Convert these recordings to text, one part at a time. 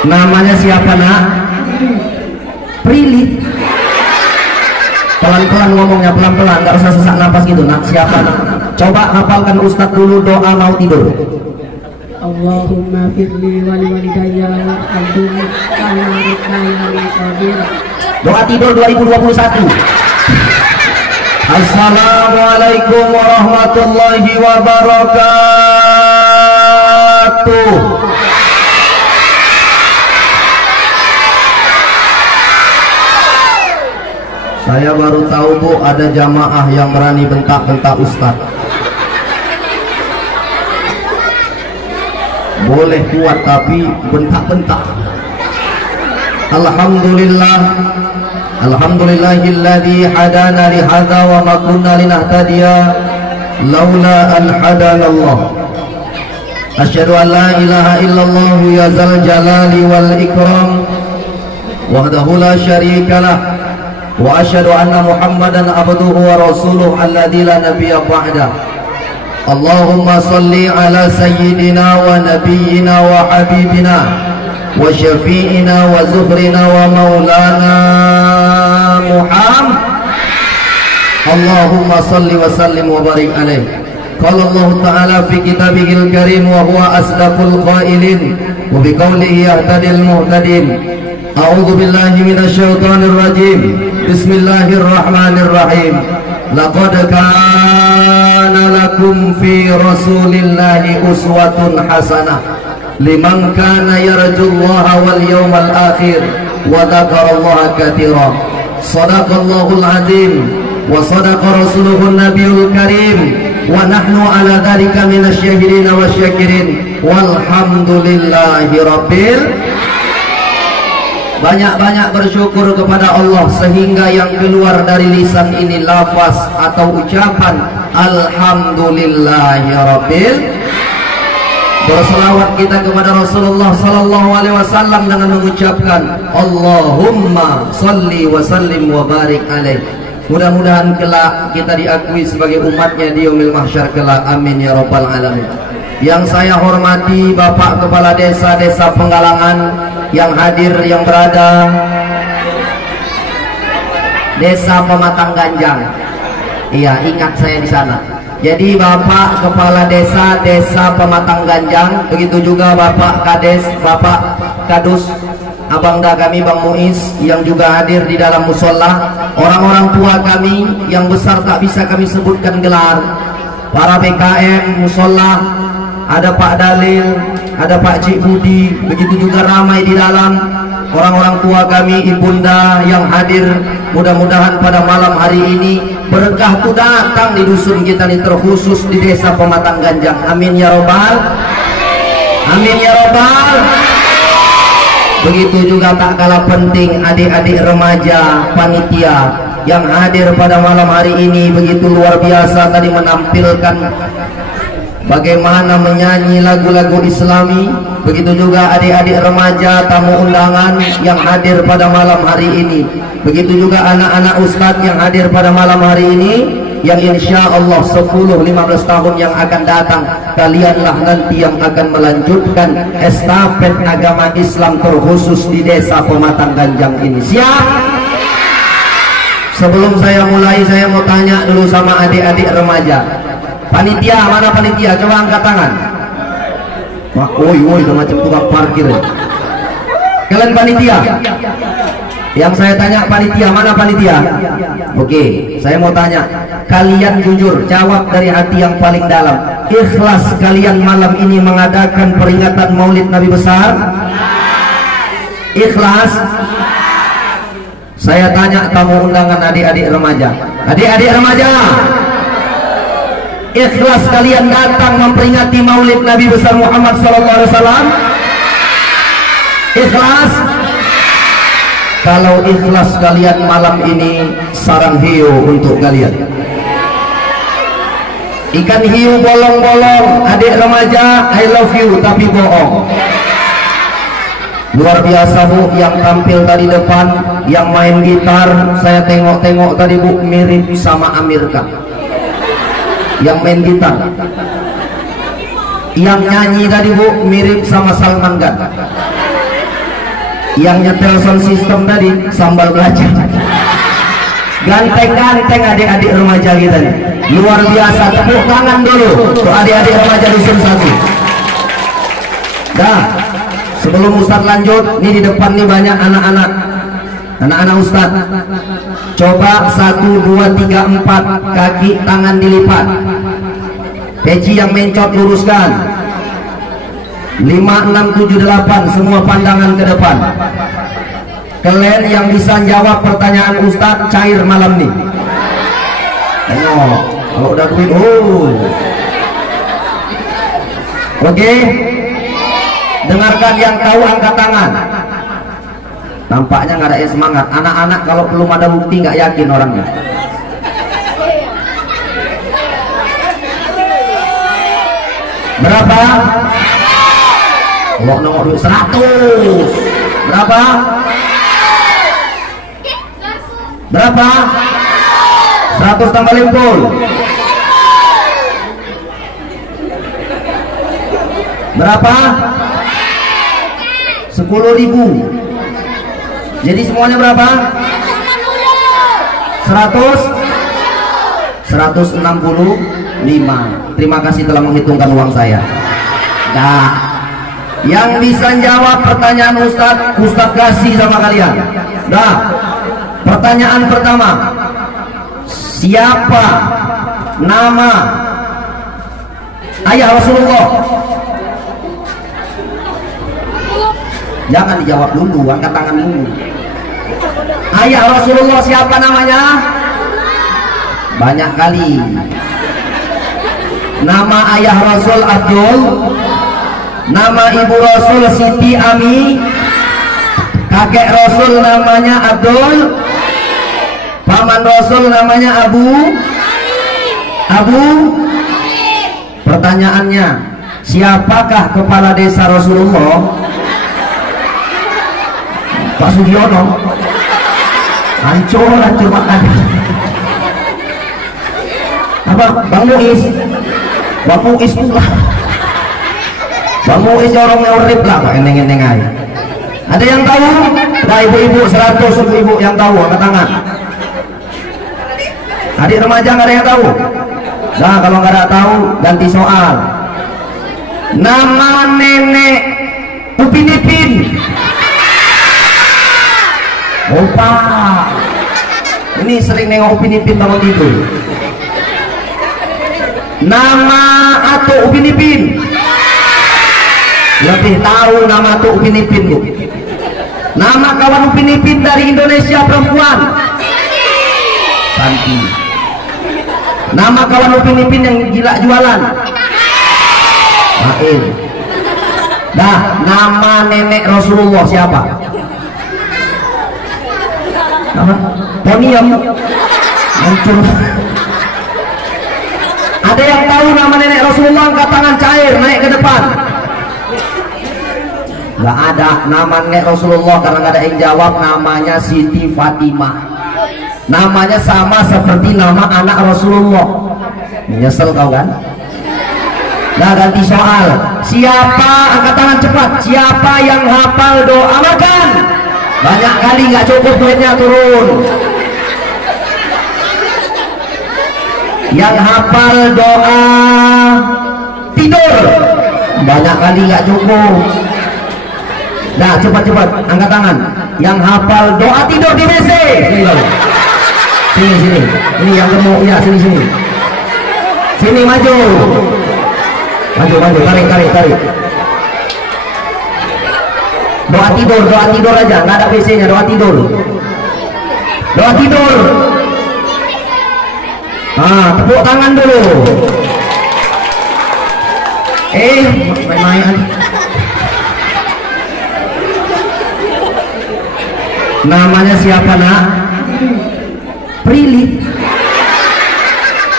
Namanya siapa nak? Prilly. Pelan-pelan ngomongnya, pelan-pelan, nggak usah sesak napas gitu nak. Siapa nak? Coba hafalkan Ustadz dulu doa mau tidur. Allahumma firli wali walidayya warhamhum kama rabbayani shaghira. Doa tidur 2021. Assalamualaikum warahmatullahi wabarakatuh. Saya baru tahu Bu, ada jamaah yang berani bentak-bentak Ustadz. Boleh kuat tapi bentak-bentak. Alhamdulillah, alhamdulillahilladzi hadana li hadza wa ma kunna linahtadiya laula an hadanallah. Asyhadu an la ilaha illallah ya zal jalali wal ikram wahdahu la syarika lah. Wa asyhadu anna Muhammadan abduhu wa rasuluhu alladzi la nabiyya ba'da. Allahumma salli ala sayyidina wa nabiyyina wa habibina wa syafi'ina wa zuhrina wa maulana Muhammad. Allahumma salli wa sallim wa barik alaih. Qala Allah ta'ala fi kitabihil karim wa huwa asdaqul qailin wa bi qawlihi yahtadil muhtadin. A'udzu billahi minasy syaithanir rajim. Bismillahirrahmanirrahim. Laqad kana lakum fi rasulillahi uswatun hasanah liman kana yarjullaha wal yawmal akhir wa dzakarallaha katsiran. Shadaqallahul azim wa sadaqa rasuluhun nabiyul karim wa nahnu ala dzalika minasy syahidin wasyakirin walhamdulillahi rabbil. Banyak-banyak bersyukur kepada Allah sehingga yang keluar dari lisan ini lafaz atau ucapan alhamdulillahi rabbil. Berselawat kita kepada Rasulullah sallallahu alaihi wasallam dengan mengucapkan Allahumma salli wa sallim wa barik alaih. Mudah-mudahan kelak kita diakui sebagai umatnya di yaumil mahsyar kelak. Amin ya rabbal alamin. Yang saya hormati Bapak Kepala Desa Penggalangan yang hadir, yang berada Desa Pematang Ganjang. Iya, ingat saya di sana. Jadi Bapak Kepala Desa Pematang Ganjang, begitu juga Bapak Kades, Bapak Kadus, Abangda kami Bang Muiz yang juga hadir di dalam musola, orang-orang tua kami yang besar tak bisa kami sebutkan gelar, para PKM musola, ada Pak Dalil, ada Pak Cik Budi, begitu juga ramai di dalam orang-orang tua kami, ibunda yang hadir. Mudah-mudahan pada malam hari ini berkah itu datang di dusun kita ini, terkhusus di Desa Pematang Ganjang. Amin ya robbal, amin ya robbal. Begitu juga tak kalah penting adik-adik remaja panitia yang hadir pada malam hari ini, begitu luar biasa tadi menampilkan bagaimana menyanyi lagu-lagu Islami. Begitu juga adik-adik remaja tamu undangan yang hadir pada malam hari ini. Begitu juga anak-anak ustadz yang hadir pada malam hari ini, yang insya Allah 10-15 tahun yang akan datang kalianlah nanti yang akan melanjutkan estafet agama Islam terkhusus di Desa Pematang Ganjang ini. Siap? Sebelum saya mulai, saya mau tanya dulu sama adik-adik remaja. Panitia, mana panitia? Coba angkat tangan. Wah, woi, udah macam tukang parkir. Kalian panitia? Yang saya tanya panitia, mana panitia? Oke, saya mau tanya. Kalian jujur, jawab dari hati yang paling dalam. Ikhlas kalian malam ini mengadakan peringatan Maulid Nabi besar? Ikhlas? Saya tanya tamu undangan adik-adik remaja. Adik-adik remaja, ikhlas kalian datang memperingati Maulid Nabi besar Muhammad SAW? Ikhlas? Kalau ikhlas kalian malam ini, sarang hiu untuk kalian. Ikan hiu bolong-bolong, adik remaja, I love you tapi bohong. Luar biasa Bu, yang tampil tadi depan, yang main gitar, saya tengok-tengok tadi Bu, mirip sama Amir Khan. Yang main gitar, yang nyanyi tadi Bu, mirip sama Salman Khan. Yang nyetel sound system tadi sambal belajar. Ganteng-ganteng adik-adik remaja kita nih. Luar biasa, tepuk tangan dulu untuk adik-adik remaja dusun 1. Dah, sebelum Ustadz lanjut, nih di depan nih banyak anak-anak Ustadz. Coba 1, 2, 3, 4 kaki tangan dilipat. Peci yang mencot luruskan. 5, 6, 7, 8 semua pandangan ke depan. Kalian yang bisa jawab pertanyaan Ustadz cair malam nih. Tengok, kalau udah duit, Oke. Dengarkan yang tahu angkat tangan. Nampaknya nggak ada yang semangat. Anak-anak kalau belum ada bukti nggak yakin orangnya. Berapa? Kalau nongol duit 100. Berapa? Berapa? 100 tambah limpul. Berapa? 10.000. Jadi semuanya berapa? 165. Terima kasih telah menghitungkan uang saya. Nah, yang bisa jawab pertanyaan Ustadz kasih sama kalian. Nah, pertanyaan pertama, siapa nama ayah Rasulullah? Jangan dijawab dulu, angkat tangan dulu. Ayah Rasulullah siapa namanya? Banyak kali. Nama ayah Rasul Abdul, nama ibu Rasul Siti Ami, kakek Rasul namanya Abdul, paman Rasul namanya Abu. Pertanyaannya, siapakah kepala desa Rasulullah? Pak Sugiono. Hancur makan. Apa? Bang Muiz pula. Bang Muiz orangnya urip lah, Pak, eneng-eneng aja. Ada yang tahu? Nah, ibu-ibu 100 ibu yang tahu, angkat tangan. Adik remaja nggak ada yang tahu? Nah, kalau nggak ada tahu, ganti soal. Nama nenek Upin Ipin. Opa, ini sering nengok Upin Ipin bangun tidur. Nama Atuk Upin Ipin. Lebih tahu nama Atuk Upin Ipin, Bu. Nama kawan Upin Ipin dari Indonesia perempuan. Santi. Nama kawan Upin Ipin yang gila jualan. Main. Dah, nama nenek Rasulullah siapa? Apa? Ponium. Hancur. Ada yang tahu nama nenek Rasulullah? Angkat tangan cair, naik ke depan. Gak ada nama nenek Rasulullah karena gak ada yang jawab. Namanya Siti Fatimah. Namanya sama seperti nama anak Rasulullah. Nyesel kau kan? Nah, ganti soal. Siapa, angkat tangan cepat, siapa yang hafal doa makan? Banyak kali nggak cukup duitnya, turun. Yang hafal doa tidur, banyak kali nggak cukup. Nah, cepat-cepat angkat tangan. Yang hafal doa tidur di WC. Sini. Ini yang gemuk ya, sini. Sini maju. Tarik. Doa tidur aja, nggak ada WC-nya, doa tidur. Tepuk tangan dulu. Main-main. Namanya siapa, nak? Prilly.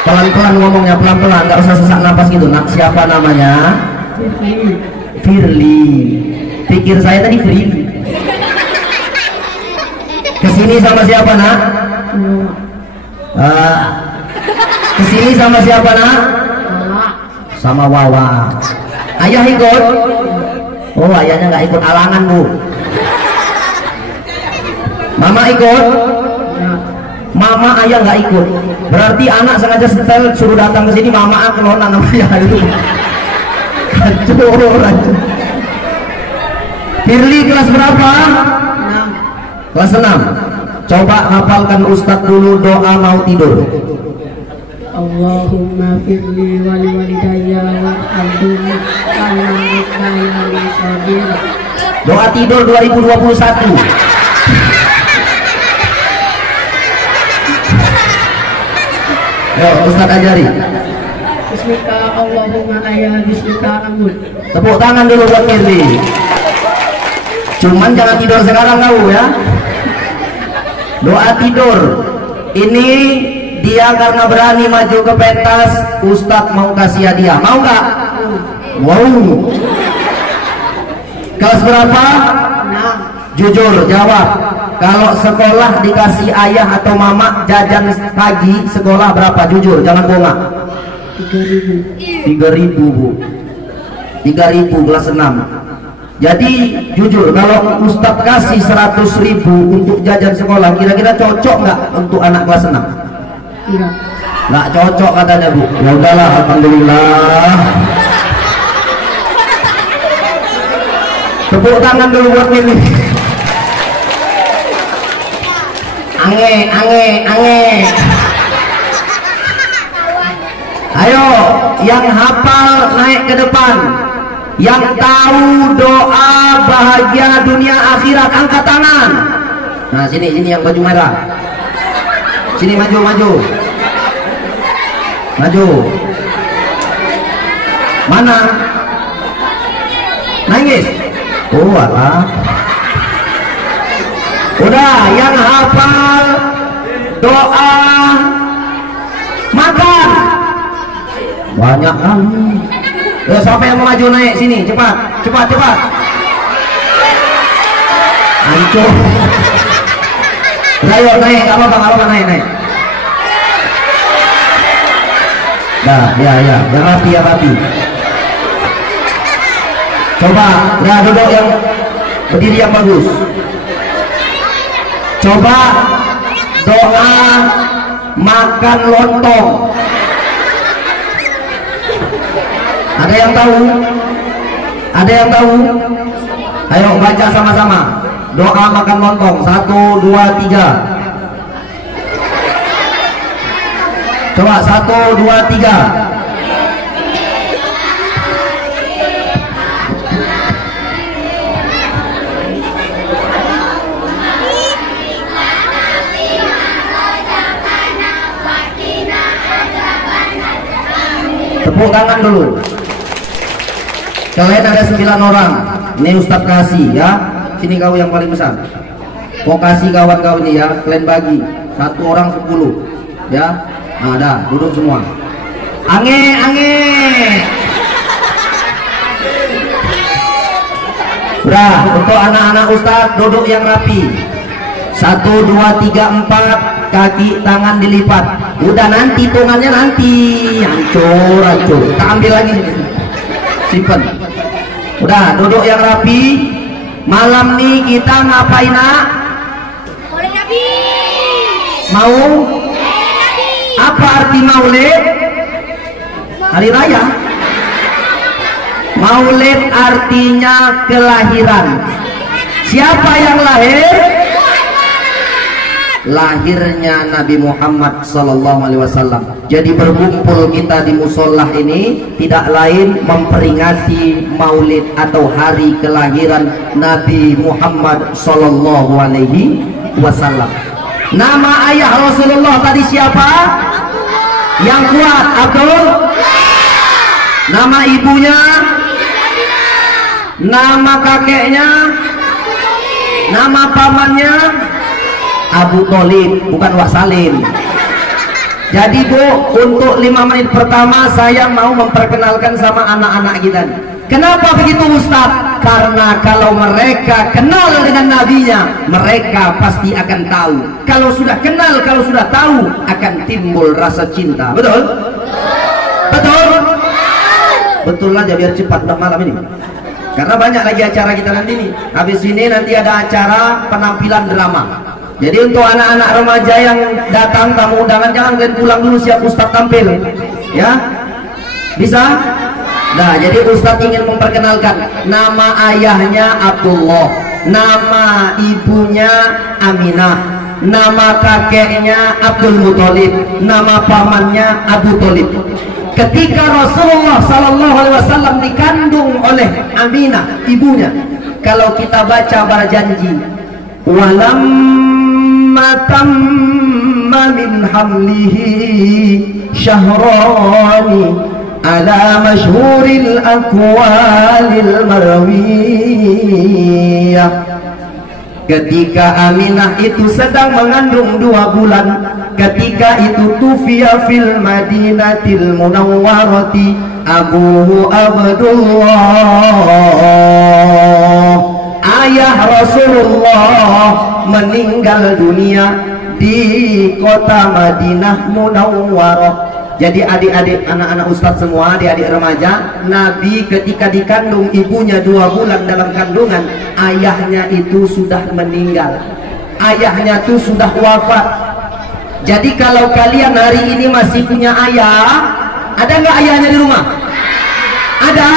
Pelan-pelan ngomongnya, pelan-pelan, nggak usah sesak napas gitu, nak. Siapa namanya? Firly. Pikir saya tadi Firly. Kesini sama siapa, nak? Kesini sama siapa, nak? Sama Wawa. Ayah ikut? Oh, ayahnya nggak ikut, alangan, Bu. Mama ikut? Mama ayah nggak ikut. Berarti anak sengaja setel suruh datang ke sini. Mama kelona namanya itu. Hancur. Firly kelas berapa? 6. Kelas 6. Coba hafalkan Ustadz dulu doa mau tidur. Allahumma firli wali walidayya warhamhum kama rabbayani shaghira. Doa tidur 2021. Yo, Ustadz ajari. Bismika Allahumma ayah bismika amud. Tepuk tangan dulu buat Firly. Cuman jangan tidur sekarang kau ya. Doa tidur ini dia karena berani maju ke pentas, Ustadz mau kasih hadiah. Mau nggak? Wow. Kelas berapa? 6. Jujur jawab. Kalau sekolah dikasih ayah atau mama jajan pagi, sekolah berapa? Jujur, jangan bohong. 3.000 Bu. 3.000 kelas 6. Jadi jujur, kalau Ustadz kasih 100.000 untuk jajan sekolah, kira-kira cocok nggak untuk anak kelas 6? Enggak. Nggak cocok katanya Bu. Ya udahlah, alhamdulillah. Tepuk tangan dulu buat ini. Ange. Ayo, yang hafal naik ke depan. Yang tahu doa bahagia dunia akhirat angkat tangan. Nah sini yang baju merah. Sini maju. Mana? Nangis. Oh alah. Udah, yang hafal doa makan. Banyak kan? Siapa yang mau maju naik sini? Cepat. Hancur. Ayo naik, nggak apa-apa naik. Nah, ya, yang rapi. Coba, duduk yang berdiri yang bagus. Coba doa makan lontong. Ada yang tahu? Ayo baca sama-sama. Doa makan lontong. 1, 2, 3. Coba 1, 2, 3. Tepuk tangan dulu. Kalian ada 9 orang. Ini Ustadz kasih ya. Sini kau yang paling besar. Kau kasih kawan kau ini ya. Kalian bagi. 1 orang 10 ya. Nah dah, duduk semua. Ange. Udah, untuk anak-anak Ustadz duduk yang rapi. 1, 2, 3, 4. Kaki tangan dilipat. Udah nanti hitungannya nanti. Hancur. Kita ambil lagi sini. Simpen. Udah, duduk yang rapi. Malam nih kita ngapain nak? Maulid Nabi. Mau? Nabi. Apa arti maulid? Hari raya. Maulid artinya kelahiran. Siapa yang lahir? Lahirnya Nabi Muhammad SAW. Jadi berkumpul kita di musolah ini tidak lain memperingati maulid atau hari kelahiran Nabi Muhammad SAW. Nama ayah Rasulullah tadi siapa? Yang kuat, Abdul. Nama ibunya? Nama kakeknya? Nama pamannya? Abu Tholib, bukan Wak Salim. Jadi Bu, untuk 5 menit pertama saya mau memperkenalkan sama anak-anak kita. Kenapa begitu Ustadz? Karena kalau mereka kenal dengan nabinya, mereka pasti akan tahu. Kalau sudah kenal, kalau sudah tahu, akan timbul rasa cinta. Betul? Betul? Betul aja biar cepat udah malam ini. Karena banyak lagi acara kita nanti nih. Habis ini nanti ada acara penampilan drama. Jadi untuk anak-anak remaja yang datang tamu undangan, jangan kalian pulang dulu, siap Ustadz tampil, ya. Bisa? Nah, jadi Ustadz ingin memperkenalkan nama ayahnya Abdullah, nama ibunya Aminah, nama kakeknya Abdul Muthalib, nama pamannya Abu Thalib. Ketika Rasulullah Sallallahu Alaihi Wasallam dikandung oleh Aminah ibunya, kalau kita baca berjanji, walamma tamma min hamlihi syahrani ala masyhuril aqwalil marwiyah. Ketika Aminah itu sedang mengandung 2 bulan, ketika itu tufiya fil Madinatil Munawwarati abuhu Abdullah, ayah Rasulullah meninggal dunia di kota Madinah Munawwarah. Jadi adik-adik, anak-anak Ustadz semua, adik-adik remaja, Nabi ketika dikandung ibunya 2 bulan dalam kandungan, ayahnya itu sudah meninggal, ayahnya itu sudah wafat. Jadi kalau kalian hari ini masih punya ayah, ada nggak ayahnya di rumah? Ada.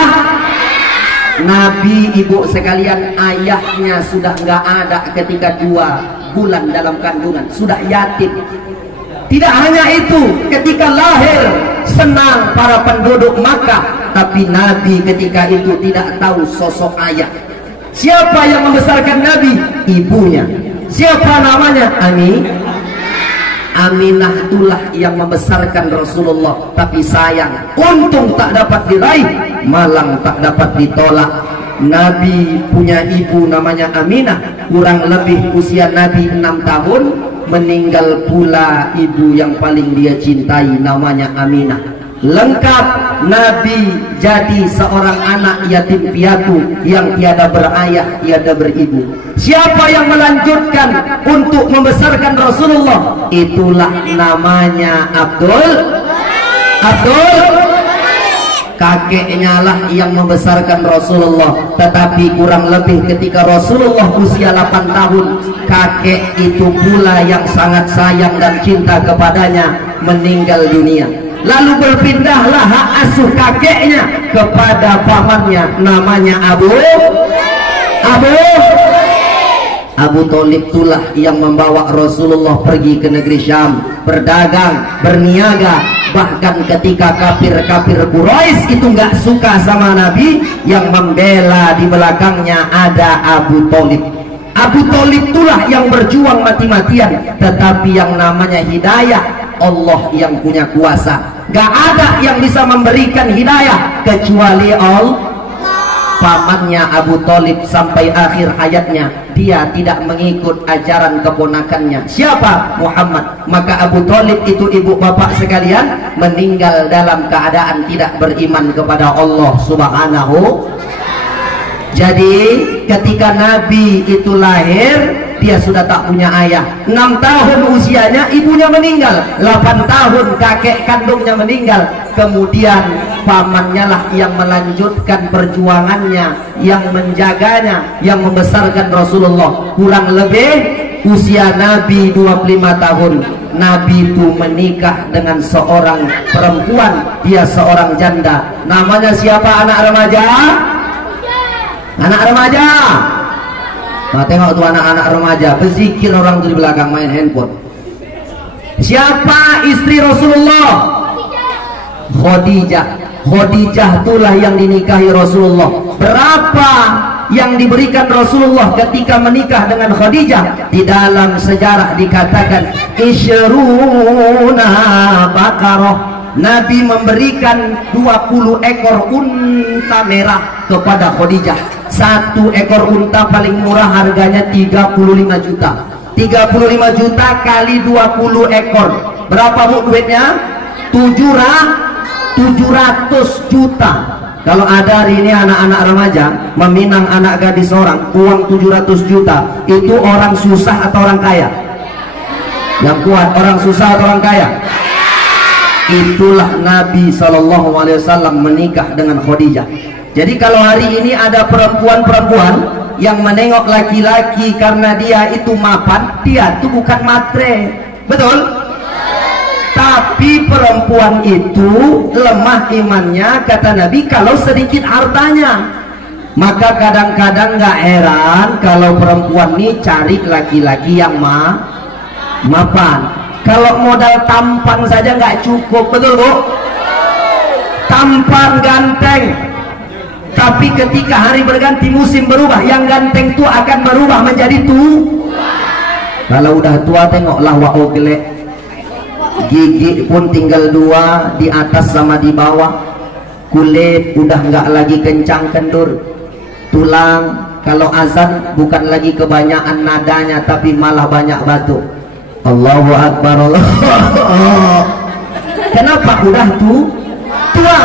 Nabi, ibu sekalian, ayahnya sudah nggak ada ketika 2 bulan dalam kandungan, sudah yatim. Tidak hanya itu, ketika lahir senang para penduduk Makkah, tapi Nabi ketika itu tidak tahu sosok ayah. Siapa yang membesarkan Nabi? Ibunya. Siapa namanya? Aminah itulah yang membesarkan Rasulullah. Tapi sayang, untung tak dapat diraih, malang tak dapat ditolak. Nabi punya ibu namanya Aminah, kurang lebih usia Nabi 6 tahun. Meninggal pula ibu yang paling dia cintai, namanya Aminah. Lengkap, Nabi jadi seorang anak yatim piatu yang tiada berayah, tiada beribu. Siapa yang melanjutkan untuk membesarkan Rasulullah? Itulah namanya Abdul. Kakeknya lah yang membesarkan Rasulullah. Tetapi kurang lebih ketika Rasulullah usia 8 tahun, kakek itu pula yang sangat sayang dan cinta kepadanya meninggal dunia. Lalu berpindahlah hak asuh kakeknya kepada pamannya, namanya Abu Thalib. Itulah yang membawa Rasulullah pergi ke negeri Syam, berdagang, berniaga. Bahkan ketika kafir-kafir Quraisy itu nggak suka sama Nabi, yang membela di belakangnya ada Abu Thalib. Abu Thalib itulah yang berjuang mati-matian. Tetapi yang namanya hidayah, Allah yang punya kuasa. Gak ada yang bisa memberikan hidayah kecuali Allah. Pamannya Abu Thalib sampai akhir hayatnya dia tidak mengikut ajaran keponakannya. Siapa? Muhammad. Maka Abu Thalib itu, ibu bapak sekalian, meninggal dalam keadaan tidak beriman kepada Allah Subhanahu. Jadi ketika Nabi itu lahir, dia sudah tak punya ayah. 6 tahun usianya ibunya meninggal, 8 tahun kakek kandungnya meninggal. Kemudian pamannya lah yang melanjutkan perjuangannya, yang menjaganya, yang membesarkan Rasulullah. Kurang lebih usia Nabi 25 tahun, Nabi itu menikah dengan seorang perempuan, dia seorang janda. Namanya siapa anak remaja? Anak remaja. Nah, tengok tuh anak-anak remaja berzikir, orang tuh di belakang main handphone. Siapa istri Rasulullah? Khadijah. Khadijah itulah yang dinikahi Rasulullah. Berapa yang diberikan Rasulullah ketika menikah dengan Khadijah? Di dalam sejarah dikatakan Isyruna Baqarah. Nabi memberikan 20 ekor unta merah kepada Khadijah. 1 ekor unta paling murah harganya 35 juta. 35 juta kali 20 ekor. Berapa bu duitnya? 700 juta. Kalau ada hari ini anak-anak remaja meminang anak gadis orang, uang 700 juta, itu orang susah atau orang kaya? Yang kuat, orang susah atau orang kaya? Itulah Nabi SAW menikah dengan Khadijah. Jadi kalau hari ini ada perempuan-perempuan yang menengok laki-laki karena dia itu mapan, dia itu bukan matre, betul? Tapi perempuan itu lemah imannya, kata Nabi, kalau sedikit hartanya. Maka kadang-kadang gak heran kalau perempuan ini cari laki-laki yang mapan. Kalau modal tampan saja nggak cukup, betul Bu? Tampan ganteng, tapi ketika hari berganti musim berubah, yang ganteng itu akan berubah menjadi tua. Kalau udah tua tengoklah wa ogle, gigi pun tinggal 2, di atas sama di bawah. Kulit udah nggak lagi kencang kendur, tulang kalau azan bukan lagi kebanyakan nadanya tapi malah banyak batuk. Allahu Akbar, Allah. Kenapa? Udah tua.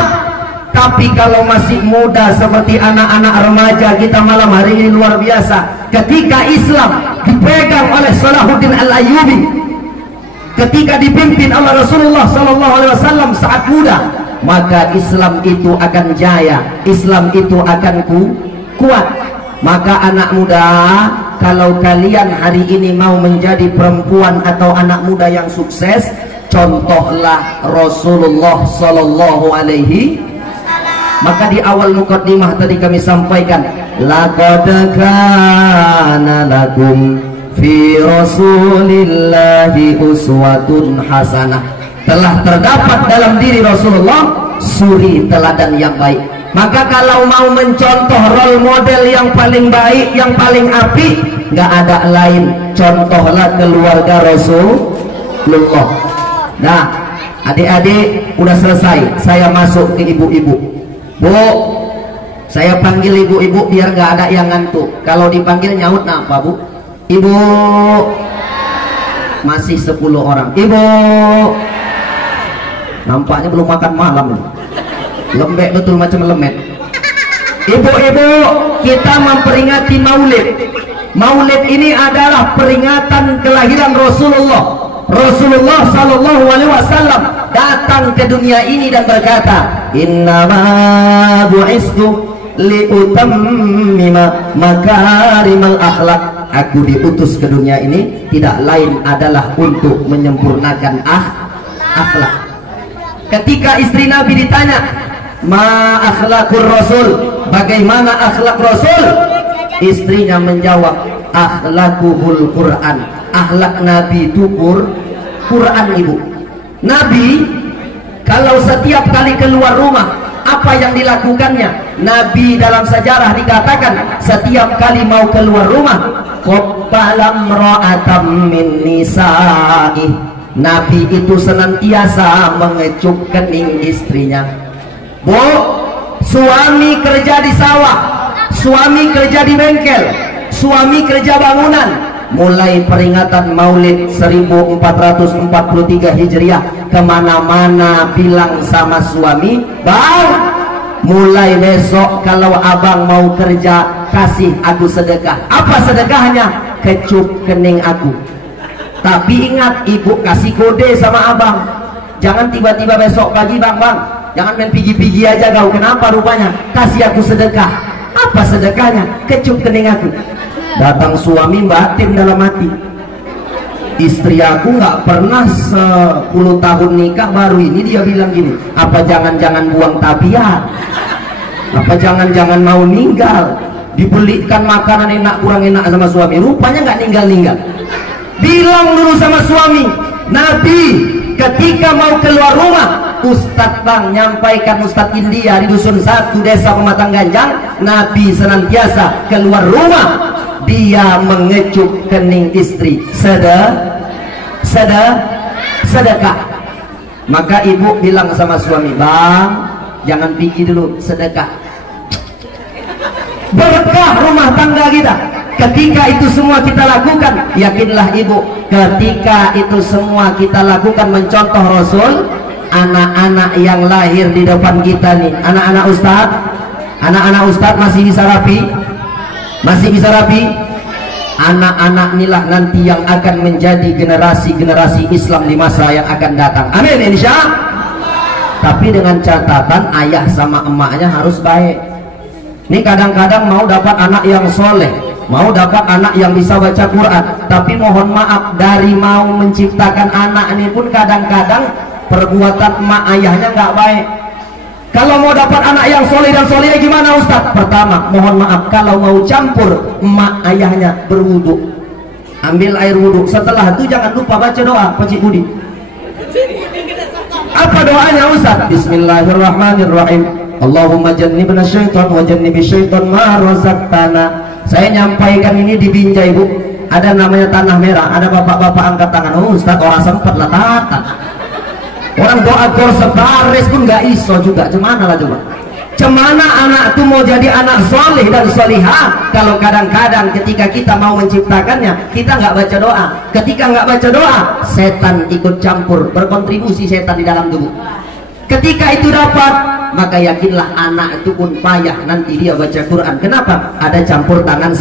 Tapi kalau masih muda seperti anak-anak remaja kita malam hari ini luar biasa. Ketika Islam dipegang oleh Salahuddin Al-Ayyubi, ketika dipimpin oleh Rasulullah SAW saat muda, maka Islam itu akan jaya, Islam itu akan kuat. Maka anak muda, kalau kalian hari ini mau menjadi perempuan atau anak muda yang sukses, contohlah Rasulullah Sallallahu Alaihi. Maka di awal mukaddimah tadi kami sampaikan, laqad kana lakum fi Rasulillahi uswatun hasanah. Telah terdapat dalam diri Rasulullah suri teladan yang baik. Maka kalau mau mencontoh role model yang paling baik, yang paling apik, nggak ada lain, contohlah keluarga Rasulullah. Nah, adik-adik udah selesai, saya masuk ke ibu-ibu. Bu, saya panggil ibu-ibu biar nggak ada yang ngantuk. Kalau dipanggil nyaut apa Bu? Ibu, masih 10 orang. Ibu, nampaknya belum makan malam ini. Lembek betul macam lemet. Ibu-ibu, kita memperingati Maulid. Maulid ini adalah peringatan kelahiran Rasulullah. Rasulullah Sallallahu Alaihi Wasallam datang ke dunia ini dan berkata, Innama bu'istu liutammima makarimal akhlak. Aku diutus ke dunia ini tidak lain adalah untuk menyempurnakan akhlak. Ketika istri Nabi ditanya, ma akhlaqur Rasul, bagaimana akhlak Rasul? Istrinya menjawab, akhlaquhul Quran. Akhlak Nabi itu Quran, ibu. Nabi kalau setiap kali keluar rumah, apa yang dilakukannya? Nabi dalam sejarah dikatakan setiap kali mau keluar rumah, qabbalam ra'atam min nisa'i. Nabi itu senantiasa mengecup kening istrinya. Bu, suami kerja di sawah, suami kerja di bengkel, suami kerja bangunan. Mulai peringatan Maulid 1443 Hijriah, kemana-mana bilang sama suami, Bang, mulai besok kalau abang mau kerja, kasih aku sedekah. Apa sedekahnya? Kecup kening aku. Tapi ingat, ibu kasih kode sama abang, jangan tiba-tiba besok pagi, bang, jangan main pigi-pigi aja kau. Kenapa rupanya? Kasih aku sedekah. Apa sedekahnya? Kecup kening aku. Datang suami batin dalam hati, istri aku nggak pernah 10 tahun nikah, baru ini dia bilang gini. Apa jangan-jangan buang tabiat? Apa jangan-jangan mau ninggal? Dibelikan makanan enak kurang enak sama suami, rupanya nggak ninggal-ninggal. Bilang dulu sama suami, Nabi ketika mau keluar rumah, Ustadz Bang nyampaikan, Ustadz India di Dusun 1 Desa Pematang Ganjang, Nabi senantiasa keluar rumah dia mengecup kening istri, sedekah. Maka ibu bilang sama suami, Bang, jangan pikir dulu, sedekah. Berkah rumah tangga kita. Ketika itu semua kita lakukan, yakinlah ibu, ketika itu semua kita lakukan mencontoh Rasul, anak-anak yang lahir di depan kita nih, anak-anak Ustadz masih bisa rapi? Masih bisa rapi? Anak-anak inilah nanti yang akan menjadi generasi-generasi Islam di masa yang akan datang. Amin insya Allah. Tapi dengan catatan ayah sama emaknya harus baik. Ini kadang-kadang mau dapat anak yang soleh, mau dapat anak yang bisa baca Quran, tapi mohon maaf, dari mau menciptakan anak ini pun kadang-kadang perbuatan emak ayahnya nggak baik. Kalau mau dapat anak yang soleh dan soleh gimana Ustaz? Pertama, mohon maaf, kalau mau campur emak ayahnya berwudu, ambil air wudu. Setelah itu jangan lupa baca doa Pak Cik Budi. Apa doanya Ustaz? Bismillahirrahmanirrahim. Allahumma jannibna syaitan wa jannibi syaitan ma razaqtana. Saya nyampaikan ini di Binjai Bu, ada namanya tanah merah, ada bapak-bapak angkat tangan. Oh Ustaz, orang sempat lah tata, orang doa gor sebaris pun gak iso juga. Cemana lah coba, cemana anak tuh mau jadi anak soleh dan solihah kalau kadang-kadang ketika kita mau menciptakannya kita nggak baca doa. Ketika nggak baca doa, setan ikut campur, berkontribusi setan di dalam tubuh. Ketika itu dapat, maka yakinlah anak itu pun payah nanti dia baca Quran. Kenapa? Ada campur tangan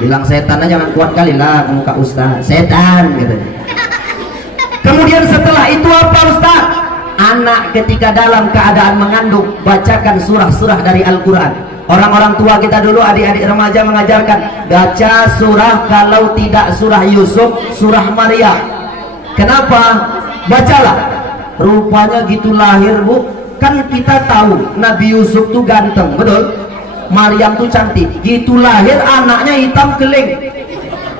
bilang setan aja, jangan kuat kali lah muka Ustaz, setan gitu. Kemudian setelah itu apa Ustaz? Anak ketika dalam keadaan mengandung, bacakan surah-surah dari Al-Quran. Orang-orang tua kita dulu, adik-adik remaja mengajarkan baca surah, kalau tidak surah Yusuf, surah Maryam. Kenapa? Bacalah. Rupanya gitu lahir Bu, kan kita tahu Nabi Yusuf tuh ganteng, betul? Maryam tuh cantik. Gitu lahir anaknya hitam keling,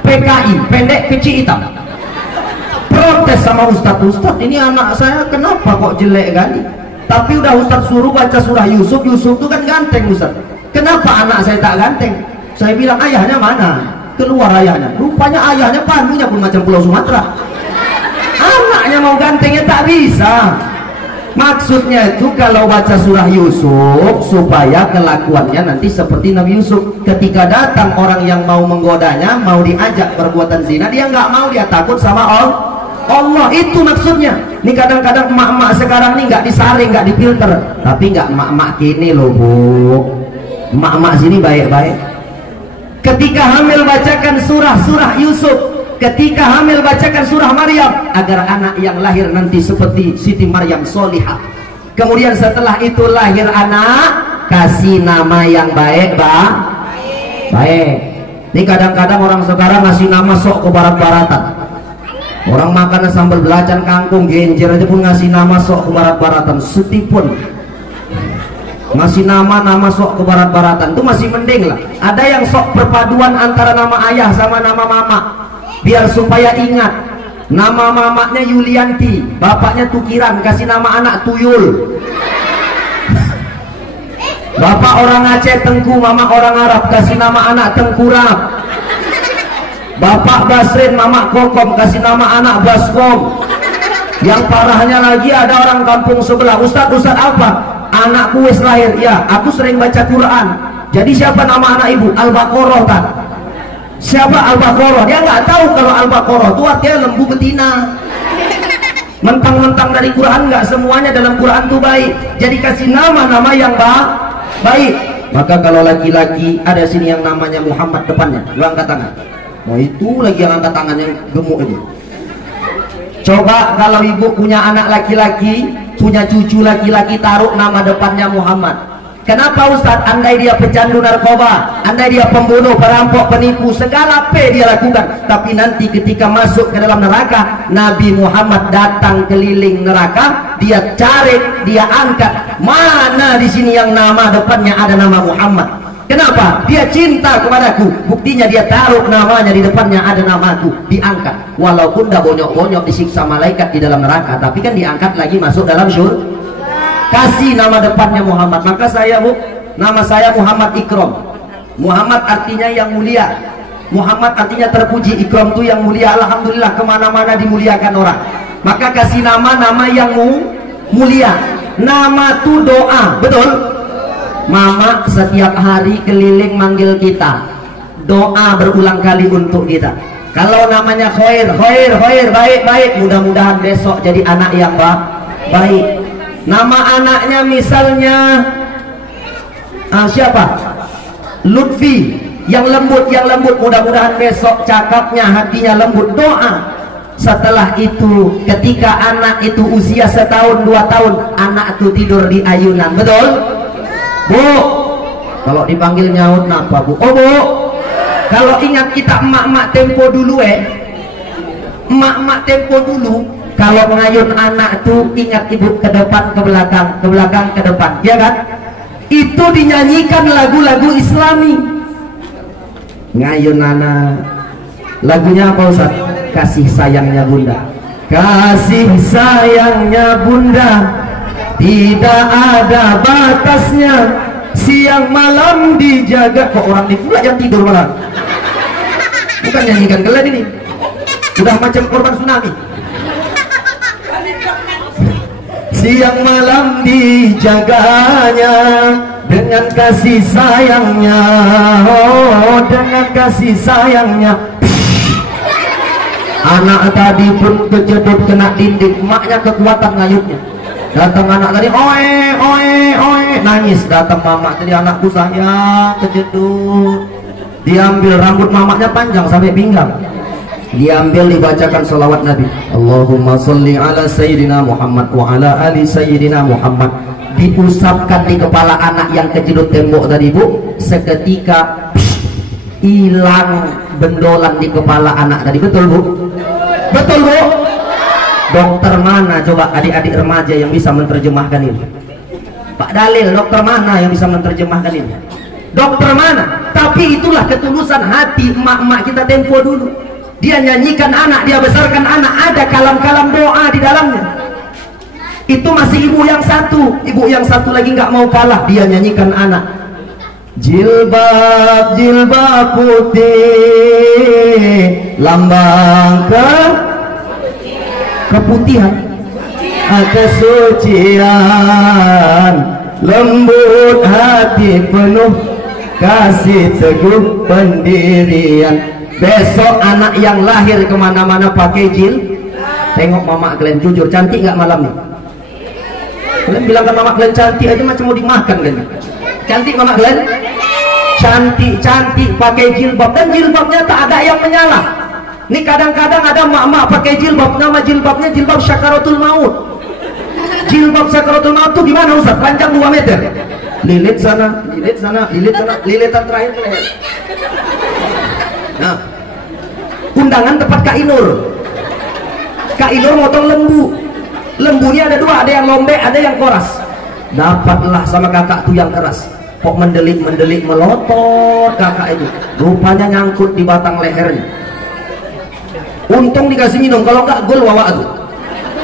PKI, pendek kecil hitam. Protes sama Ustadz, ini anak saya kenapa kok jelek kali? Tapi udah Ustadz suruh baca surah Yusuf, Yusuf tuh kan ganteng Ustadz. Kenapa anak saya tak ganteng? Saya bilang ayahnya mana? Keluar ayahnya. Rupanya ayahnya pandunya pun macam Pulau Sumatera. Anaknya mau gantengnya tak bisa. Maksudnya itu kalau baca surah Yusuf supaya kelakuannya nanti seperti Nabi Yusuf. Ketika datang orang yang mau menggodanya, mau diajak perbuatan zina, dia nggak mau, dia takut sama Allah. Itu maksudnya. Ini kadang-kadang emak-emak sekarang ini nggak disaring, nggak difilter. Tapi nggak emak-emak kini loh Bu, emak-emak sini baik-baik. Ketika hamil bacakan surah Yusuf, ketika hamil bacakan surah Maryam, agar anak yang lahir nanti seperti Siti Maryam solihah. Kemudian setelah itu lahir anak, kasih nama yang baik baik. Ini kadang-kadang orang sekarang ngasih nama sok ke barat-baratan. Orang makan sambal belacan kangkung genjer aja pun ngasih nama sok ke barat-baratan. Setipun masih nama sok ke barat-baratan itu masih mending lah. Ada yang sok perpaduan antara nama ayah sama nama mama, biar supaya ingat. Nama mamanya Yulianti, bapaknya Tukiran, kasih nama anak Tuyul. Bapak orang Aceh Tengku, mama orang Arab, kasih nama anak Tengkurap. Bapak Basrin, mama Kokom, kasih nama anak Baskom. Yang parahnya lagi ada orang kampung sebelah, Ustadz apa? Anakku wis lahir, ya aku sering baca Quran. Jadi siapa nama anak ibu? Al-Baqarah kan? Siapa Al-Baqarah? Dia nggak tahu kalau Al-Baqarah itu artinya lembu betina. Mentang-mentang dari Quran, nggak semuanya dalam Quran itu baik. Jadi kasih nama-nama yang baik. Maka kalau laki-laki ada sini yang namanya Muhammad depannya, lu angkat tangan. Mau itu lagi yang angkat tangan yang gemuk ini. Coba kalau ibu punya anak laki-laki, punya cucu laki-laki, taruh nama depannya Muhammad. Kenapa Ustadz? Andai dia pecandu narkoba, andai dia pembunuh, perampok, penipu, segala P dia lakukan, tapi nanti ketika masuk ke dalam neraka, Nabi Muhammad datang keliling neraka, dia cari, dia angkat, mana di sini yang nama depannya ada nama Muhammad. Kenapa? Dia cinta kepadaku. Buktinya dia taruh namanya di depannya ada namaku, diangkat. Walaupun dah bonyok-bonyok disiksa malaikat di dalam neraka, tapi kan diangkat lagi masuk dalam surga. Kasih nama depannya Muhammad. Maka saya Bu, nama saya Muhammad Ikram. Muhammad artinya yang mulia. Muhammad artinya terpuji. Ikram itu yang mulia. Alhamdulillah kemana-mana dimuliakan orang. Maka kasih nama yang mulia. Nama itu doa, betul? Mama setiap hari keliling manggil kita, doa berulang kali untuk kita. Kalau namanya Khair, baik, mudah-mudahan besok jadi anak yang baik. Nama anaknya misalnya siapa? Lutfi, yang lembut, mudah-mudahan besok cakapnya, hatinya lembut. Doa. Setelah itu ketika anak itu usia 1 tahun 2 tahun, anak itu tidur di ayunan, betul? Bu, Kalau dipanggil nyaut napa bu? Oh bu, kalau ingat kita emak-emak tempo dulu emak-emak tempo dulu, kalau ngayun anak tuh ingat ibu ke depan ke belakang ke depan, ya kan? Itu dinyanyikan lagu-lagu Islami. Ngayun anak, lagunya apa Ustaz? Kasih sayangnya bunda, kasih sayangnya bunda tidak ada batasnya, siang malam dijaga. Kok orang di pula yang tidur malam? Bukan nyanyikan kalian ini, udah macam korban tsunami. Siang malam dijaganya dengan kasih sayangnya, oh dengan kasih sayangnya. Anak tadi pun kejedot kena dinding, maknya kekuatan ngayutnya. Datang anak tadi, oe oe oe, nangis. Datang mama tadi, anakku sayang kejedot. Diambil rambut mamanya panjang sampai pinggang, diambil dibacakan sholawat Nabi, Allahumma sholli ala sayyidina Muhammad wa ala ali sayyidina Muhammad. Diusapkan di kepala anak yang kejedot tembok tadi bu, seketika hilang bendolan di kepala anak tadi. Betul bu? Betul bu? Dokter mana coba adik-adik remaja yang bisa menerjemahkan ini? Pak Dalil, dokter mana yang bisa menerjemahkan ini? Dokter mana? Tapi itulah ketulusan hati emak-emak kita tempo dulu. Dia nyanyikan anak, dia besarkan anak, ada kalam-kalam doa di dalamnya. Itu masih ibu yang satu lagi nggak mau kalah, dia nyanyikan anak. Jilbab jilbab putih, lambang keputihan, kesucian, lembut hati penuh kasih teguh pendirian. Besok anak yang lahir kemana-mana pakai jil. Tengok mama kalian, jujur cantik nggak malam nih? Kalian bilang kan mama kalian cantik aja macam mau dimakan kan? Cantik mama kalian? Cantik pakai jilbab, dan jilbabnya tak ada yang menyala. Ini kadang-kadang ada mak-mak pakai jilbab, nama jilbabnya jilbab Syakaratul Maut. Jilbab Syakaratul Maut tuh gimana Ustaz? Panjang 2 meter. Lilit sana, lilit sana, lilit sana, lilitan terakhir ke leher. Nah, undangan tempat Kak Inur. Kak Inur motong lembu. Lembunya ada 2, ada yang lombe, ada yang koras. Dapatlah sama kakak tuh yang keras. Kok mendelik melotot kakak itu, rupanya nyangkut di batang lehernya. Untung dikasih minum, kalau enggak gol wawa tuh.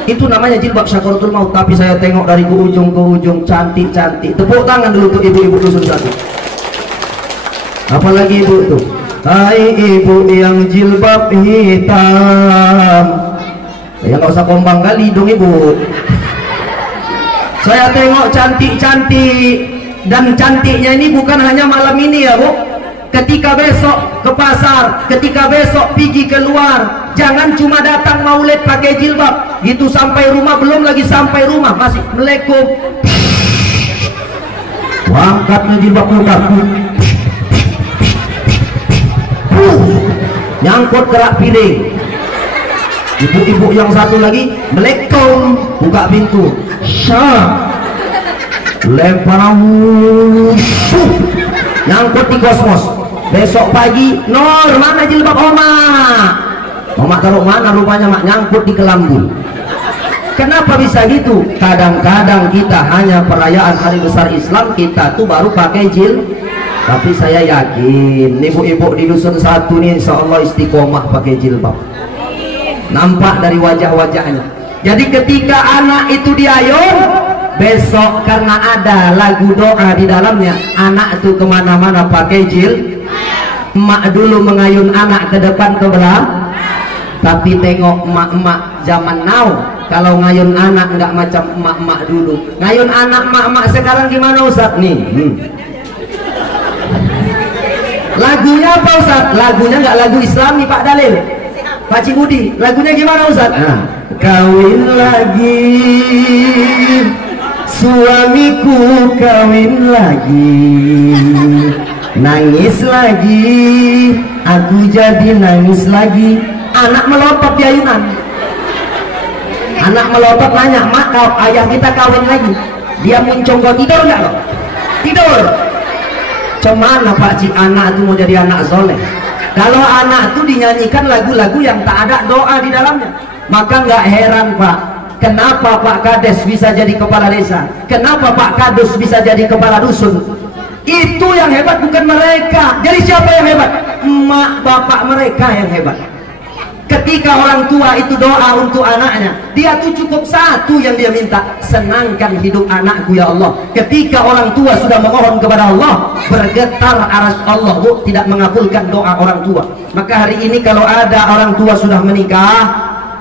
Itu namanya jilbab Syakaratul Maut. Tapi saya tengok dari ke ujung cantik-cantik. Tepuk tangan dulu tuh ibu-ibu dusun satu. Apalagi ibu tuh, hai ibu yang jilbab hitam. Ya nggak usah kombang kali dong ibu. Saya tengok cantik-cantik. Dan cantiknya ini bukan hanya malam ini ya bu, ketika besok ke pasar, ketika besok pergi keluar, jangan cuma datang maulid pakai jilbab gitu, sampai rumah belum lagi sampai rumah masih Assalamualaikum, angkatnya jilbab muka, nyangkut kerak piring. Ibu-ibu yang satu lagi Assalamualaikum, buka pintu, syah, lempar, nyangkut di kosmos. Besok pagi, Nor mana jilbab oma? Oma taruh mana? Rupanya mak nyangkut di kelambu. Kenapa bisa gitu? Kadang-kadang kita hanya perayaan hari besar Islam kita tuh baru pakai jil. Tapi saya yakin ibu-ibu di dusun satu nih insya Allah istiqomah pakai jilbab. Nampak dari wajah-wajahnya. Jadi ketika anak itu diayun, besok karena ada lagu doa di dalamnya, anak tuh kemana-mana pakai jil. Emak dulu mengayun anak ke depan ke belakang. Tapi tengok emak-emak zaman now, kalau ngayun anak nggak macam emak-emak dulu. Ngayun anak emak-emak sekarang gimana Ustaz nih? Lagunya apa Ustaz? Lagunya nggak lagu Islami Pak Dalil, Pak Cibudi. Lagunya gimana Ustaz? Nah, kawin lagi, suamiku kawin lagi, nangis lagi, aku jadi nangis lagi. Anak melotot di ayunan. Anak melotot nanya, mak ayah kita kawin lagi. Dia muncul, kau tidur nggak lo? Tidur. Cemana Pak Cik anak itu mau jadi anak soleh? Kalau anak itu dinyanyikan lagu-lagu yang tak ada doa di dalamnya, maka nggak heran Pak, kenapa Pak Kades bisa jadi kepala desa, kenapa Pak Kadus bisa jadi kepala dusun. Itu yang hebat bukan mereka. Jadi siapa yang hebat? Emak bapak mereka yang hebat. Ketika orang tua itu doa untuk anaknya, dia tuh cukup satu yang dia minta, senangkan hidup anakku ya Allah. Ketika orang tua sudah memohon kepada Allah, bergetar arsy Allah, Bu, tidak mengabulkan doa orang tua. Maka hari ini kalau ada orang tua sudah menikah,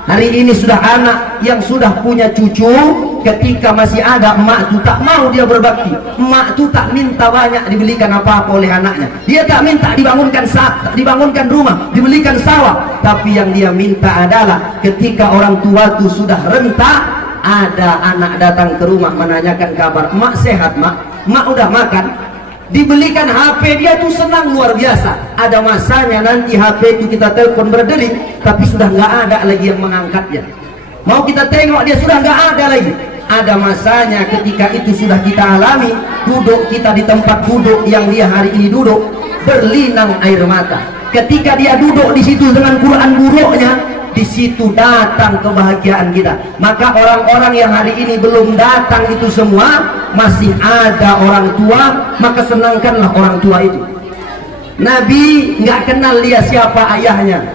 hari ini sudah anak yang sudah punya cucu, ketika masih ada emak tu tak mau dia berbakti, emak tu tak minta banyak dibelikan apa-apa oleh anaknya, dia tak minta dibangunkan rumah, dibelikan sawah, tapi yang dia minta adalah ketika orang tua tu sudah renta, ada anak datang ke rumah menanyakan kabar, emak sehat mak udah makan, dibelikan HP, dia tuh senang luar biasa. Ada masanya nanti HP itu kita telepon berdering, tapi sudah nggak ada lagi yang mengangkatnya. Mau kita tengok dia sudah nggak ada lagi. Ada masanya ketika itu sudah kita alami, duduk kita di tempat duduk yang dia hari ini duduk, berlinang air mata. Ketika dia duduk di situ dengan Quran buruknya, di situ datang kebahagiaan kita. Maka orang-orang yang hari ini belum datang itu semua, masih ada orang tua, maka senangkanlah orang tua itu. Nabi nggak kenal dia siapa ayahnya,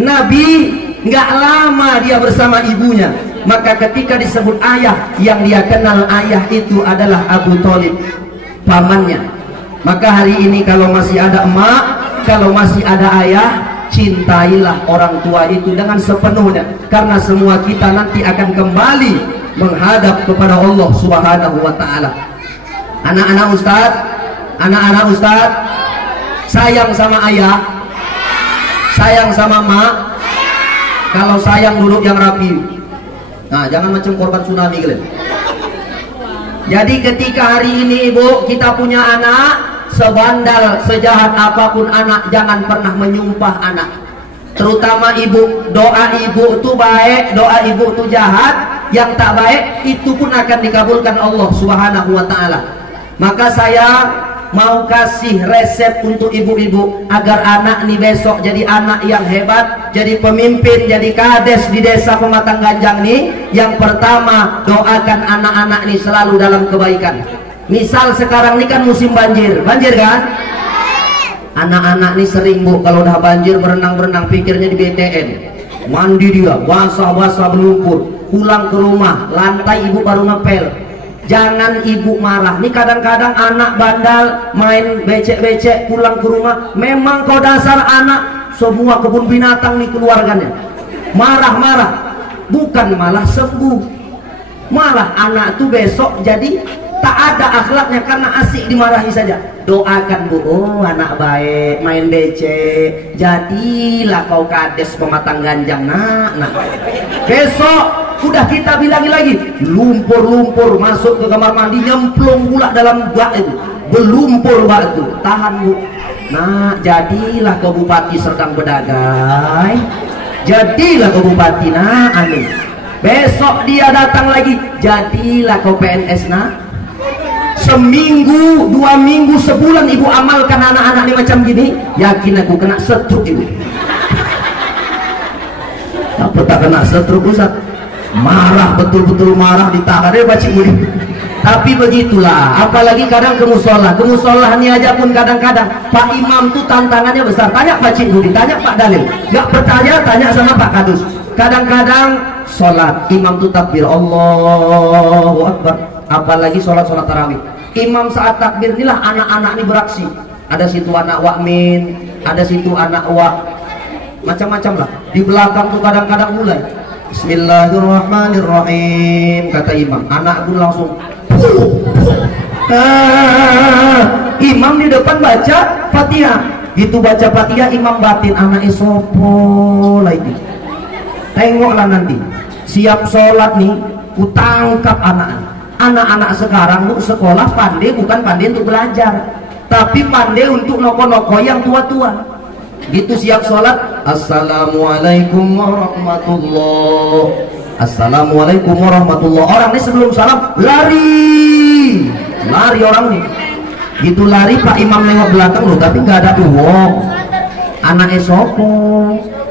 Nabi nggak lama dia bersama ibunya, maka ketika disebut ayah, yang dia kenal ayah itu adalah Abu Thalib, pamannya. Maka hari ini kalau masih ada emak, kalau masih ada ayah, cintailah orang tua itu dengan sepenuhnya, karena semua kita nanti akan kembali menghadap kepada Allah Subhanahu wa taala. Anak-anak Ustadz, sayang sama ayah, sayang sama mak. Kalau sayang duduk yang rapi. Nah, jangan macam korban tsunami kalian. Jadi ketika hari ini Ibu kita punya anak, sebandal, sejahat apapun anak, jangan pernah menyumpah anak. Terutama ibu, doa ibu itu baik, doa ibu itu jahat, yang tak baik itu pun akan dikabulkan Allah Subhanahu wa taala. Maka saya mau kasih resep untuk ibu-ibu agar anak nih besok jadi anak yang hebat, jadi pemimpin, jadi kades di desa Pematang Ganjang nih. Yang pertama, doakan anak-anak nih selalu dalam kebaikan. Misal sekarang ini kan musim banjir kan? Anak-anak nih sering Bu, kalau udah banjir berenang-berenang, pikirnya di BTN, mandi dia, basah-basah berlumpur, pulang ke rumah, lantai ibu baru ngepel. Jangan ibu marah. Nih kadang-kadang anak bandal, main becek-becek, pulang ke rumah, memang kau dasar anak, semua kebun binatang nih keluarganya. Marah-marah, bukan malah sembuh, malah anak tuh besok jadi tak ada akhlaknya karena asik dimarahi saja. Doakan Bu, oh anak baik, main becek, jadilah kau kades Pematang Ganjang nak. Besok udah kita bilangi lagi, lumpur-lumpur masuk ke kamar mandi, nyemplung pula dalam bak itu, berlumpur bak itu, tahan Bu. Nah, jadilah kau bupati Serdang Bedagai, jadilah kau bupati nah anu. Besok dia datang lagi, jadilah kau PNS nah. Seminggu, 2 minggu, sebulan ibu amalkan anak-anak ini macam gini, yakin aku kena stroke ibu. Apa tak kena stroke Ustaz? Marah, betul-betul marah, ditahan deh bacik murid. Tapi begitulah, apalagi kadang ke musola ini aja pun kadang-kadang Pak Imam tuh tantangannya besar. Tanya Pak Cik Budi, tanya Pak Dalil, nggak percaya tanya sama Pak Kadus. Kadang-kadang sholat imam tuh takbir Allahu Akbar, apalagi sholat tarawih, imam saat takbir inilah anak-anak ini beraksi. Ada situ anak wakmin, ada situ anak macam-macam lah. Di belakang tuh kadang-kadang mulai Bismillahirrahmanirrahim kata imam, anak pun langsung imam di depan baca Fatihah, gitu baca Fatihah imam batin, anak sopo lagi. Tengoklah nanti siap sholat nih, ku tangkap anak-anak sekarang bu sekolah pandai, bukan pandai untuk belajar, tapi pandai untuk noko-noko yang tua-tua. Gitu siap sholat, assalamualaikum warahmatullah, assalamualaikum warahmatullah. Orang ini sebelum salam lari orang nih. Gitu lari Pak Imam nengok belakang loh, tapi nggak ada uang. Anak esopo.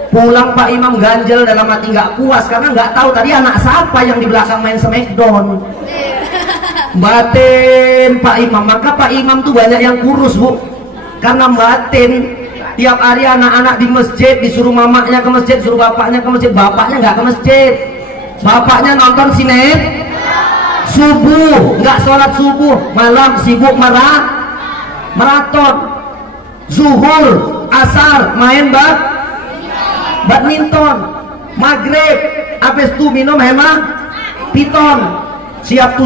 Pulang Pak Imam ganjel dalam hati, nggak puas karena nggak tahu tadi anak siapa yang di belakang main smackdown. Batin Pak Imam, maka Pak Imam tuh banyak yang kurus Bu, karena batin. Tiap hari anak-anak di masjid disuruh mamanya ke masjid, suruh bapaknya ke masjid, bapaknya nggak ke masjid, bapaknya nonton sinetron. Subuh nggak sholat subuh, malam sibuk maraton. Zuhur asar main badminton. Maghrib habis itu minum piton. Siap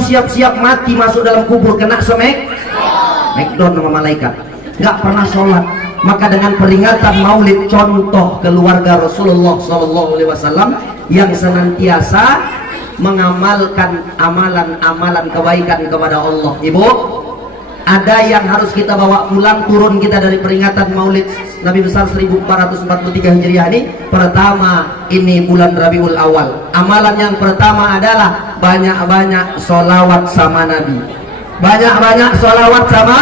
mati masuk dalam kubur kena smackdown sama malaikat. Nggak pernah sholat. Maka dengan peringatan Maulid, contoh keluarga Rasulullah SAW yang senantiasa mengamalkan amalan-amalan kebaikan kepada Allah. Ibu, ada yang harus kita bawa pulang, turun kita dari peringatan Maulid Nabi besar 1443 Hijriah ini. Pertama, ini bulan Rabiul Awal. Amalan yang pertama adalah banyak-banyak sholawat sama Nabi. Banyak-banyak sholawat sama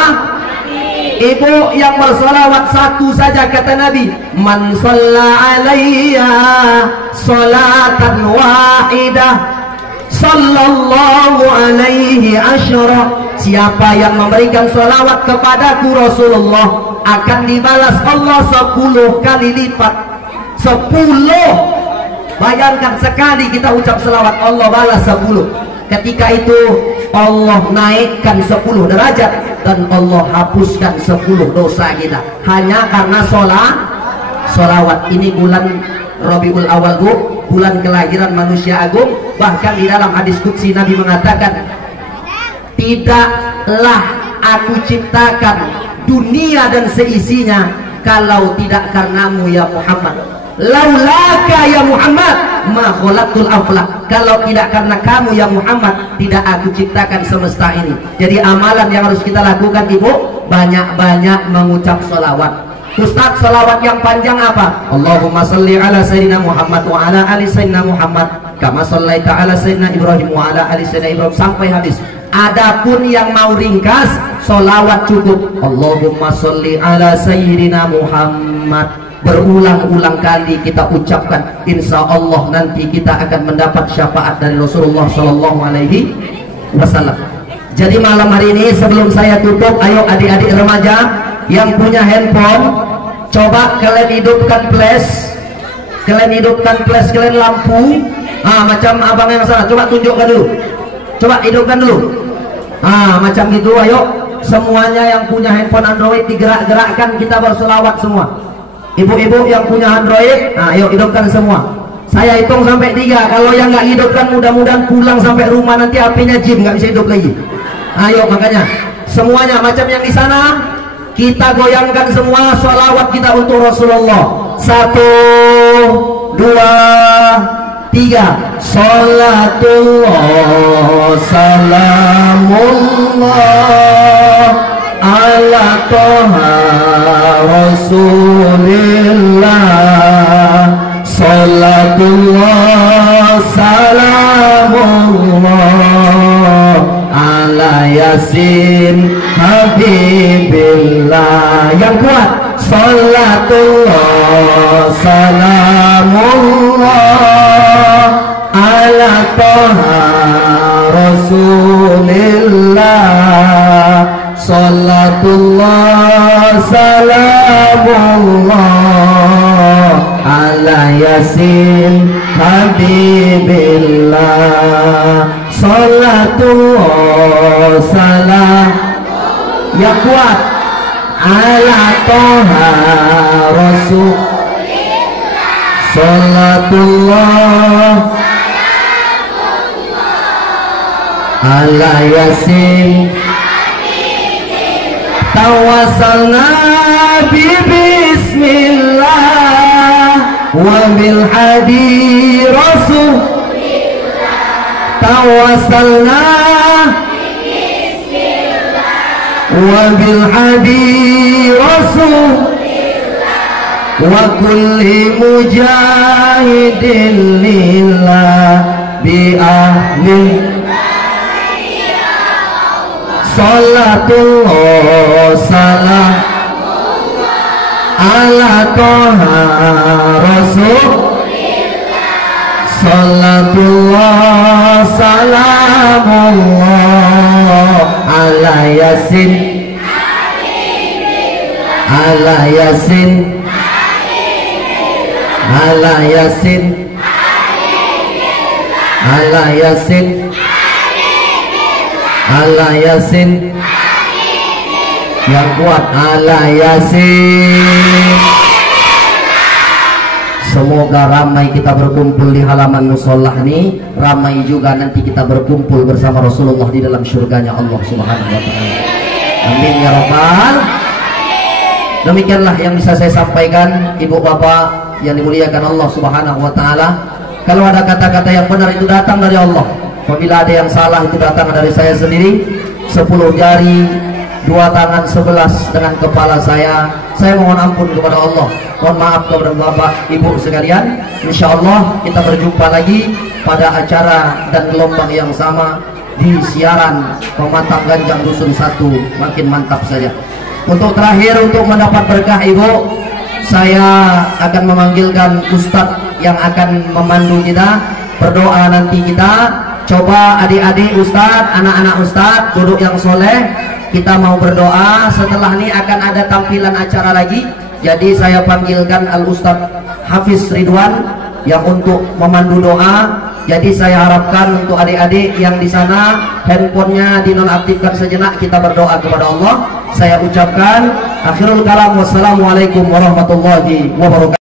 Ibu. Yang bersolawat satu saja kata Nabi, man shalla alayya sholatan wahidah sallallahu alaihi asyara. Siapa yang memberikan sholawat kepadaku Rasulullah akan dibalas Allah 10 kali lipat. 10. Bayangkan sekali kita ucap sholawat, Allah balas 10. Ketika itu Allah naikkan 10 derajat dan Allah hapuskan 10 dosa kita hanya karena sholawat. Ini bulan Rabiul Awal Bu, bulan kelahiran manusia agung. Bahkan di dalam hadis qudsi Nabi mengatakan, tidaklah aku ciptakan dunia dan seisinya kalau tidak karenamu ya Muhammad. Laulaka ya Muhammad ma khalaqtul aflaq. Kalau tidak karena kamu ya Muhammad, tidak aku ciptakan semesta ini. Jadi amalan yang harus kita lakukan Ibu, banyak-banyak mengucap sholawat. Ustaz, sholawat yang panjang apa? Allahumma salli ala sayyidina Muhammad wa ala ali sayyidina Muhammad kama sallaita ala sayyidina Ibrahim wa ala ali sayyidina Ibrahim sampai habis. Adapun yang mau ringkas, sholawat cukup Allahumma salli ala sayyidina Muhammad. Berulang-ulang kali kita ucapkan, insya Allah nanti kita akan mendapat syafaat dari Rasulullah Shallallahu Alaihi Wasallam. Jadi malam hari ini sebelum saya tutup, ayo adik-adik remaja yang punya handphone, coba kalian hidupkan flash, kalian lampu, macam abang yang sana, coba tunjukkan dulu, coba hidupkan dulu, macam gitu. Ayo semuanya yang punya handphone Android digerak-gerakkan, kita berselawat semua. Ibu-ibu yang punya Android, ayo hidupkan semua. Saya hitung sampai 3. Kalau yang nggak hidupkan mudah-mudahan pulang sampai rumah nanti apinya jin, nggak bisa hidup lagi. Ayo makanya semuanya macam yang di sana, kita goyangkan semua sholawat kita untuk Rasulullah. 1, 2, 3. Salatullah salamullah ala toha Rasulillah. Salatullah salamullah ala Yasin Habibillah. Yang kuat, salatullah salamullah ala toha Rasulillah. Salatullah salamullah ala Yasin Habibillah. Salatullah salam yang kuat ala toha Rasulillah. Salatullah ala Yasin. Tawassalna bi bismillah wa bil hadi Rasulillah. Tawassalna bi bismillah wa bil hadi Rasulillah wa kulli mujahidin lillah bi ahli. Salatullah salam ala toha Rasulillah. Salatullah salamullah ala Yasin ala Yasin ala Yasin ala Yasin ala Yasin yang kuat ala Yasin. Semoga ramai kita berkumpul di halaman musolah ini, ramai juga nanti kita berkumpul bersama Rasulullah di dalam surganya Allah Subhanahu wa taala. Amin ya rabbal. Demikianlah yang bisa saya sampaikan, Ibu Bapak yang dimuliakan Allah Subhanahu wa taala. Kalau ada kata-kata yang benar itu datang dari Allah. Apabila ada yang salah itu datang dari saya sendiri. 10 jari, 2 tangan 11 dengan kepala saya mohon ampun kepada Allah. Mohon maaf kepada Bapak Ibu sekalian. Insya Allah kita berjumpa lagi pada acara dan gelombang yang sama di siaran Pematang Ganjang Dusun 1. Makin mantap saja. Untuk terakhir, untuk mendapat berkah Ibu, saya akan memanggilkan Ustadz yang akan memandu kita berdoa. Nanti kita coba adik-adik Ustadz, anak-anak Ustadz duduk yang soleh. Kita mau berdoa. Setelah ini akan ada tampilan acara lagi. Jadi saya panggilkan Al Ustadz Hafiz Ridwan yang untuk memandu doa. Jadi saya harapkan untuk adik-adik yang di sana handphonenya dinonaktifkan sejenak, kita berdoa kepada Allah. Saya ucapkan akhirul kalam, wassalamualaikum warahmatullahi wabarakatuh.